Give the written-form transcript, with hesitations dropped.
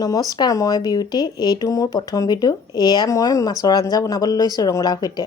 নমস্কাৰ, মই বিউটি। এইটো মোৰ প্ৰথম ভিডিঅ'। এয়া মই মাছৰ আঞ্জা বনাবলৈ লৈছোঁ ৰঙালাওৰ সৈতে।